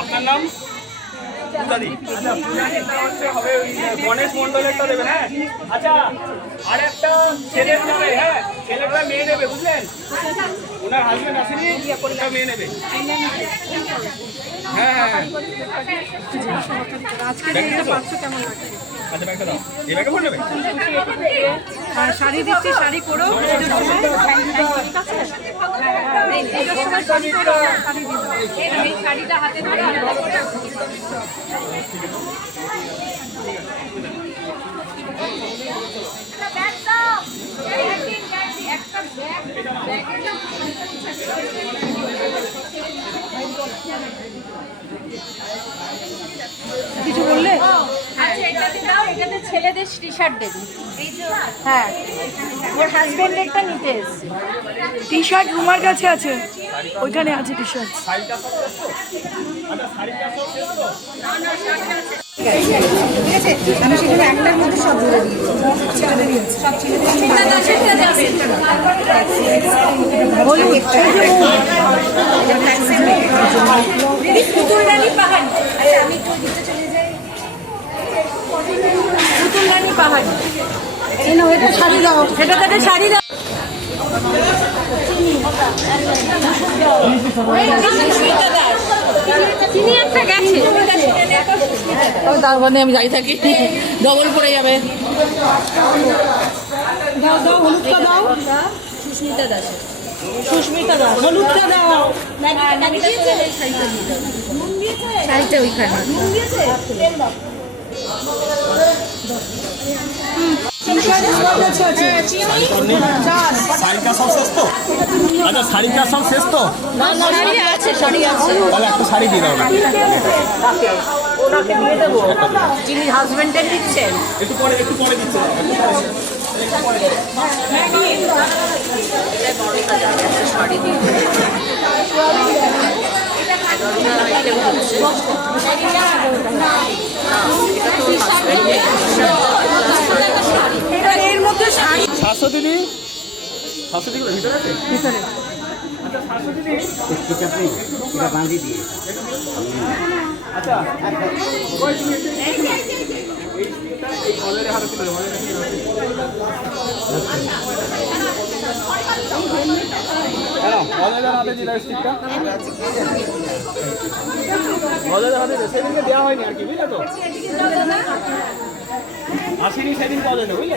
আপনার নাম? গণেশ মন্ডলেরটা দেবেন। হ্যাঁ, আচ্ছা, আর একটা ছেলের যাবে। হ্যাঁ, ছেলেটা মেয়ে নেবে, বুঝলেন? ওনার হাজবেন্ড আসেনি, ওটা মেয়ে নেবে। হ্যাঁ হ্যাঁ হ্যাঁ, আচ্ছা ব্যাগটা দাও। এই ব্যাগে ভরে নেবে। শাড়ি দিচ্ছি, শাড়ি করো। শাড়িটা হাতে ধরে কিছু বললে? আচ্ছা, এটাতে দাও, এটাতে ছেলেদের টি শার্ট দেবে। হ্যাঁ, ওর হাজবেন্ডেরটা নিতে এসছে। টি শার্ট রুমার কাছে আছে, ওইখানে আছে টি শার্ট। আমি সেখানে একটার মধ্যে সব ধরে দিয়েছি। সব দিদি পুতুল রানী পাহাড়ি। আচ্ছা, আমি একটু দিতে চলে যাই। পুতুল রানী পাহাড়ি। এই নাও, এটা শাড়ি দাও, এটা থেকে শাড়ি দাও। তার মানে আমি যাই থাকি, ডবল পড়ে যাবে। দাও দাও, হলুদটা দাও। সুস্মিতা দাস, সুস্মিতা দাও, হলুদটা দাও। শাড়িটা ওইখানে। শাড়িটা সব শেষ তো? আচ্ছা, শাড়িটা সব শেষ তো? শাড়ি আছে, শাড়ি আছে। তাহলে একটা শাড়ি দিয়ে দাও না। ওনাকে দিয়ে দেবো, যিনি হাজবেন্ডের দিচ্ছেন। একটু পরে দিচ্ছে। শাড়ি দিয়ে এর মধ্যে শাড়ি 700 দিদি, 700 দিদি ভিতরে আছে। আচ্ছা, 700 দিদি এটা বাঁধি দিয়ে। আচ্ছা, ওই তুমি এই কলের হাতে ছিল, অজয়ের হাতে দিলা স্টিকটা। অজয়ের হাতে সেদিনকে দেওয়া হয়নি আর কি, বুঝলে তো? আসেনি সেদিন অজয়, বুঝলে?